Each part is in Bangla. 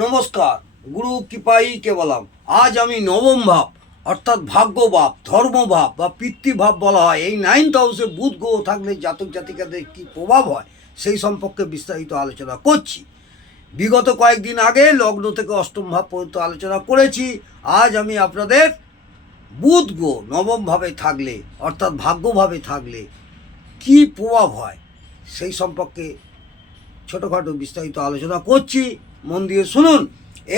নমস্কার, গুরু কৃপাই কেবলম। আজ আমি নবম ভাব অর্থাৎ ভাগ্যভাব, ধর্মভাব বা পিতৃভাব বলা হয়, এই 9th হাউসে বুধ গ্রহ থাকলে জাতক জাতিকাদের কী প্রভাব হয় সেই সম্পর্কে বিস্তারিত আলোচনা করছি। বিগত কয়েকদিন আগে লগ্ন থেকে অষ্টম ভাব পর্যন্ত আলোচনা করেছি। আজ আমি আপনাদের বুধ গ্রহ নবমভাবে থাকলে অর্থাৎ ভাগ্যভাবে থাকলে কী প্রভাব হয় সেই সম্পর্কে ছোটোখাটো বিস্তারিত আলোচনা করছি। মন দিয়ে শুনুন।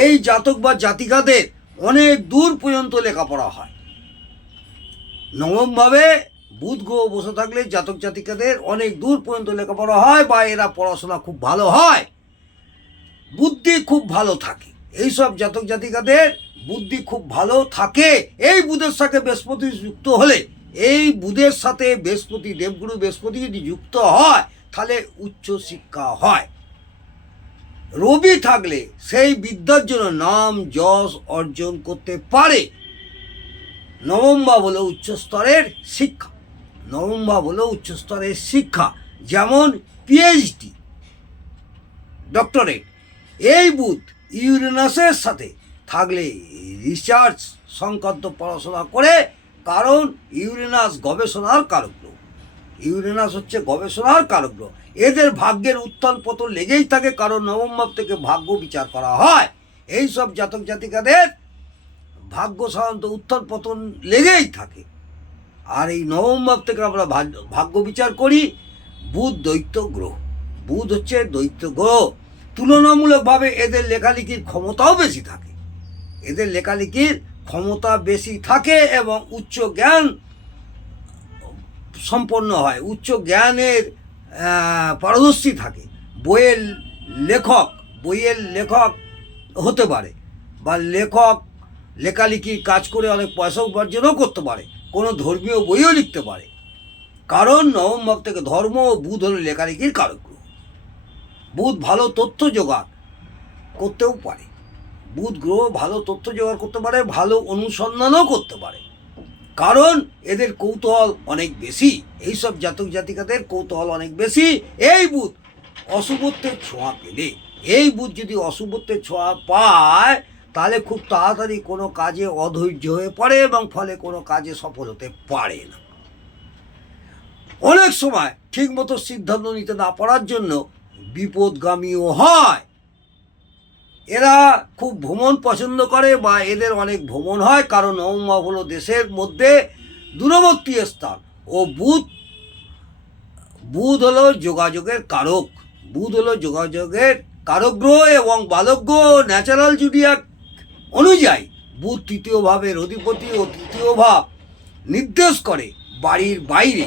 এই জাতক বা জাতিকাদের অনেক দূর পর্যন্ত লেখাপড়া হয়। নবমভাবে বুধ গ্রহ বসে থাকলে জাতক জাতিকাদের অনেক দূর পর্যন্ত লেখাপড়া হয় বা এরা পড়াশোনা খুব ভালো হয়, বুদ্ধি খুব ভালো থাকে। এইসব জাতক জাতিকাদের বুদ্ধি খুব ভালো থাকে। এই বুধের সাথে বৃহস্পতি যুক্ত হলে, এই বুধের সাথে বৃহস্পতি, দেবগুরু বৃহস্পতি যদি যুক্ত হয় তাহলে উচ্চ শিক্ষা হয়। রবি থাকলে সেই বিদ্যার জন্য নাম যশ অর্জন করতে পারে। নবম ভাব হলো উচ্চস্তরের শিক্ষা। নবম ভাব হলো উচ্চস্তরের শিক্ষা, যেমন পিএইচডি, ডক্টরেট। এই বুধ ইউরেনাসের সাথে থাকলে রিসার্চ সংক্রান্ত পড়াশোনা করে, কারণ ইউরেনাস গবেষণার কারক গ্রহ। ইউরেনাস হচ্ছে গবেষণার কারক গ্রহ। এদের ভাগ্যের উত্থান পতন লেগেই থাকে, কারণ নবম ভাব থেকে ভাগ্য বিচার করা হয়। এই সব জাতক জাতিকাদের ভাগ্য সাধারণত উত্থান পতন লেগেই থাকে। আর এই নবম ভাব থেকে আমরা ভাগ্য বিচার করি। বুধ দৈত্য গ্রহ, বুধ হচ্ছে দৈত্য গ্রহ। তুলনামূলকভাবে এদের লেখালেখির ক্ষমতাও বেশি থাকে। এদের লেখালেখির ক্ষমতা বেশি থাকে এবং উচ্চ জ্ঞান সম্পন্ন হয়, উচ্চ জ্ঞানের পারদর্শী থাকে। বইয়ের লেখক হতে পারে, বা লেখালেখির কাজ করে অনেক পয়সা উপার্জনও করতে পারে, কোনো ধর্মীয় বইও লিখতে পারে। কারণ নবম ভাব থেকে ধর্ম ও বুধ হলো লেখালেখির কারক গ্রহ। বুধ ভালো তথ্য জোগাড় করতেও পারে। বুধ গ্রহ ভালো তথ্য জোগাড় করতে পারে, ভালো অনুসন্ধানও করতে পারে, কারণ এদের কৌতূহল অনেক বেশি। এইসব জাতক জাতিকাদের কৌতূহল অনেক বেশি। এই বুধ অশুভত্বের ছোঁয়া পেলে, এই বুধ যদি অশুভত্বের ছোঁয়া পায় তাহলে খুব তাড়াতাড়ি কোনো কাজে অধৈর্য হয়ে পড়ে এবং ফলে কোনো কাজে সফল হতে পারে না। অনেক সময় ঠিকমতো সিদ্ধান্ত নিতে না পারার জন্য বিপদগামীও হয়। এরা খুব ভ্রমণ পছন্দ করে বা এদের অনেক ভ্রমণ হয়, কারণ নবম ভাব হলো দেশের মধ্যে দূরবর্তী স্থান। ও বুধ হলো যোগাযোগের কারক। বুধ হলো যোগাযোগের কারক গ্রহ এবং বালক গ্রহ। ন্যাচারাল জুডিয়াক অনুযায়ী বুধ তৃতীয় ভাবের অধিপতি ও তৃতীয় ভাব নির্দেশ করে বাড়ির বাইরে।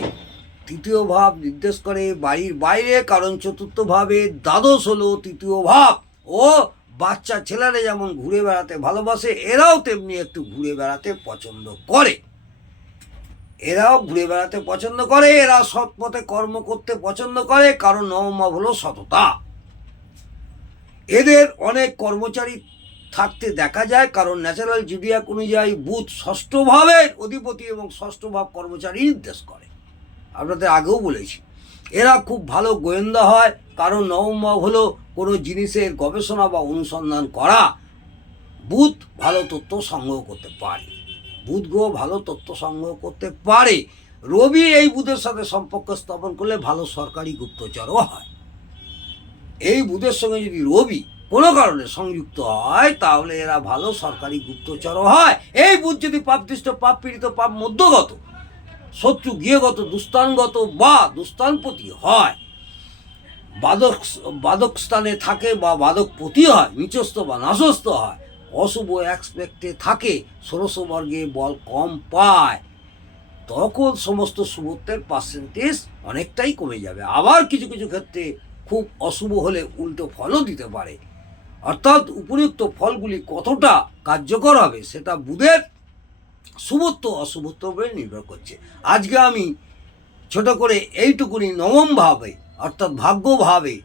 তৃতীয় ভাব নির্দেশ করে বাড়ির বাইরে, কারণ চতুর্থ ভাবের দ্বাদশ হলো তৃতীয় ভাব। ও বাচ্চা ছেলেরা যেমন ঘুরে বেড়াতে ভালোবাসে, এরাও তেমনি একটু ঘুরে বেড়াতে পছন্দ করে। এরা সৎ পথে কর্ম করতে পছন্দ করে, কারণ নবম ভাব হলো সততা। এদের অনেক কর্মচারী থাকতে দেখা যায়, কারণ ন্যাচারাল জুডিয়াক অনুযায়ী বুধ ষষ্ঠ ভাবের অধিপতি এবং ষষ্ঠ ভাব কর্মচারী নির্দেশ করে। আপনাদের আগেও বলেছি, এরা খুব ভালো গোয়েন্দা হয়, কারণ নবম ভাব হলো কোনো জিনিসের গবেষণা বা অনুসন্ধান করা। বুধ ভালো তথ্য সংগ্রহ করতে পারে। বুধ গ্রহ ভালো তথ্য সংগ্রহ করতে পারে। রবি এই বুধের সাথে সম্পর্ক স্থাপন করলে ভালো সরকারি গুপ্তচরও হয়। এই বুধের সঙ্গে যদি রবি কোনো কারণে সংযুক্ত হয় তাহলে এরা ভালো সরকারি গুপ্তচরও হয়। এই বুধ যদি পাপদৃষ্ট, পাপ পীড়িত, পাপ মধ্যগত, শত্রু গৃহগত, দুস্থানগত বা দুস্থানপতি হয়, বাদক স্থানে থাকে বা বাদকপতি হয়, নিচস্থ বা নাশস্থ হয়, অশুভ অ্যাসপেক্টে থাকে, ষোড়শ বর্গে বল কম পায়, তখন সমস্ত শুভত্বের পার্সেন্টেজ অনেকটাই কমে যাবে। আবার কিছু কিছু ক্ষেত্রে খুব অশুভ হলে উল্টো ফলও দিতে পারে। অর্থাৎ উপযুক্ত ফলগুলি কতটা কার্যকর হবে সেটা বুধের শুভত্ব অশুভত্ব উপরে নির্ভর করছে। আজকে আমি ছোট করে এইটুকুনি নবম ভাবে অর্থাৎ ভাগ্যভাবে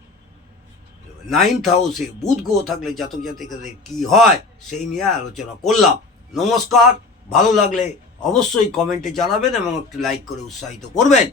9th হাউসে বুধ গ্রহ থাকলে জাতক জাতিকাদের কী হয় সেই নিয়ে আলোচনা করলাম। নমস্কার। ভালো লাগলে অবশ্যই কমেন্টে জানাবেন এবং একটু লাইক করে উৎসাহিত করবেন।